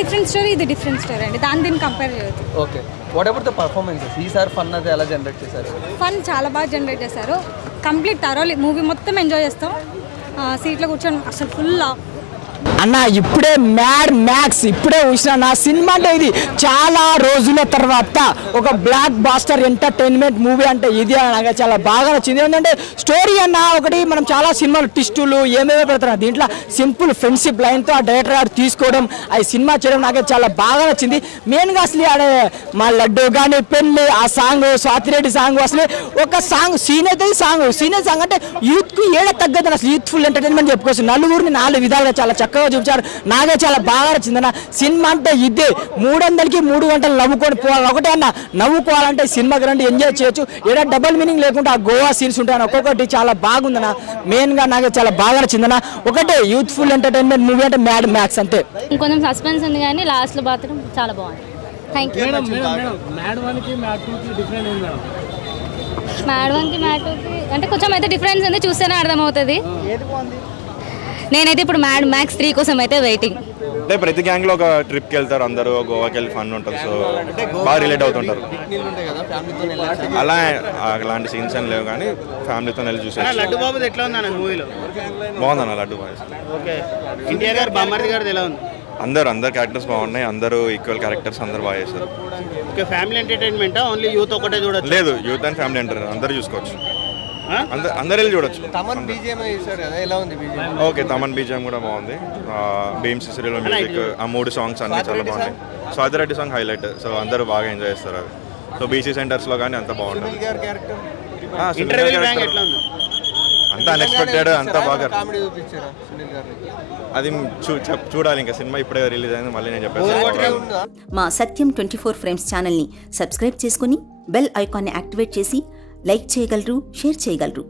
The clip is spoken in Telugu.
డిఫరెంట్ స్టోరీ, ఇది డిఫరెంట్ స్టోరీ అండి, దీన్ని కంపేర్ చేయొచ్చు. Okay, what about the performances? ఈసారి ఫన్ అది ఎలా జనరేట్ చేశారు? ఫన్ చాలా బాగా జనరేట్ చేశారు. కంప్లీట్ థరోలీ మూవీ మొత్తం ఎంజాయ్ చేస్తాం. సీట్లో కూర్చొని అసలు ఫుల్ అన్న ఇప్పుడే మ్యాడ్ మ్యాక్స్ ఇప్పుడే చూసిన నా సినిమా అంటే ఇది చాలా రోజుల తర్వాత ఒక బ్లాక్ బాస్టర్ ఎంటర్టైన్మెంట్ మూవీ అంటే ఇది నాకు చాలా బాగా నచ్చింది. ఏంటంటే స్టోరీ అన్న ఒకటి మనం చాలా సినిమాలు ట్విస్టులు ఏమేమో పెడతారు, దీంట్లో సింపుల్ ఫ్రెండ్షిప్ లైన్తో ఆ డైరెక్టర్ గారు తీసుకోవడం ఆ సినిమా చేయడం నాకే చాలా బాగా నచ్చింది. మెయిన్గా అసలు ఆడే మా లడ్డు కానీ పెళ్ళి ఆ సాంగ్ స్వాతిరెడ్డి సాంగ్ అసలు ఒక సాంగ్ సీన్ అయితే సాంగ్ అంటే యూత్కు ఏడ తగ్గదు అసలు యూత్ఫుల్ ఎంటర్టైన్మెంట్ చెప్పుకోవచ్చు. నలుగురిని 4 విధాలుగా చాలా చక్కగా చూపించారు. నాకే చాలా బాగా నచ్చింది అన్న. సినిమా అంటే ఇదే 300కి 3 గంటలు నవ్వుకొని పోవాలి. ఒకటే అన్న నవ్వుకోవాలంటే సినిమాకి రండి, ఎంజాయ్ చేయొచ్చు. ఏడా డబుల్ మీనింగ్ లేకుండా ఆ గోవా సీన్స్ ఉంటాయని ఒక్కొక్కటి చాలా బాగుందన్న. మెయిన్గా నాకు చాలా బాగా నచ్చిందన్న. ఒకటే యూత్ఫుల్ ఎంటర్టైన్మెంట్ మూవీ అంటే మ్యాడ్ మ్యాక్స్ అంతే. ఇంకొంచెం సస్పెన్స్ ఉంది కానీ లాస్ట్లో మాత్రం చాలా బాగుంది. Thank you. మ్యాడ్ 1కి మ్యాడ్ 2కి డిఫరెంట్ ఉంది మేడం. మ్యాడ్ 1కి మ్యాడ్ 2కి అంటే కొంచెం అయితే డిఫరెన్స్ ఉంది, చూస్తేనే అర్థమవుతుంది. నేనైతే ఇప్పుడు మ్యాడ్ మ్యాక్స్ 3 కోసం అయితే వెయిటింగ్. అంటే ప్రతి గ్యాంగ్లో ఒక ట్రిప్కి వెళ్తారు, అందరూ గోవాకి వెళ్ళి ఫన్ ఉంటుంది, సో బాగా రిలేట్ అవుతుంటారు. అలా అలాంటి సీన్స్ అని లేవు కానీ ఫ్యామిలీతో వెళ్ళి చూసారు. లడ్డు బాబు ఎట్లా ఉంది అన్న మూవీలో? బాగుందన్న లడ్డు బాబు. ఓకే, ఎన్టీఆర్ గారు బామ్మర్ది గారు ఎలా ఉంది? అందరు క్యారెక్టర్స్ బాగున్నాయి, అందరూ ఈక్వల్ క్యారెక్టర్స్, అందరు బాగా చేశారు. ఓకే, ఫ్యామిలీ ఎంటర్టైన్మెంటా ఓన్లీ యూత్ ఒకటే చూడొచ్చు? లేదు, యూత్ అండ్ ఫ్యామిలీ అంటారు, అందరూ చూసుకోవచ్చు, అందరు వెళ్ళి చూడొచ్చు. తమన్ బీజిఎం చేశారు కదా, ఎలా ఉంది బీజిఎం? ఓకే, తమన్ బీజిఎం కూడా బాగుంది. భీమ్ సిసిరిలో మ్యూజిక్, ఆ 3 సాంగ్స్ అన్ని చాలా బాగున్నాయి. స్వాతిరెడ్డి సాంగ్ హైలైట్, సో అందరూ బాగా ఎంజాయ్ చేస్తారు అది. సో బీసీ సెంటర్స్లో కానీ అంత బాగుంటుంది. అంత అన్ఎక్స్పెక్టెడ్, అంత బాగా అది చూడాలి. ఇంకా సినిమా ఇప్పుడే రిలీజ్ అయింది, మళ్ళీ నేను చెప్పేసి. మా సత్యం 24 ఫ్రేమ్స్ ఛానల్ని సబ్స్క్రైబ్ చేసుకుని బెల్ ఐకాన్ని యాక్టివేట్ చేసి లైక్ చేయగలరు, షేర్ చేయగలరు.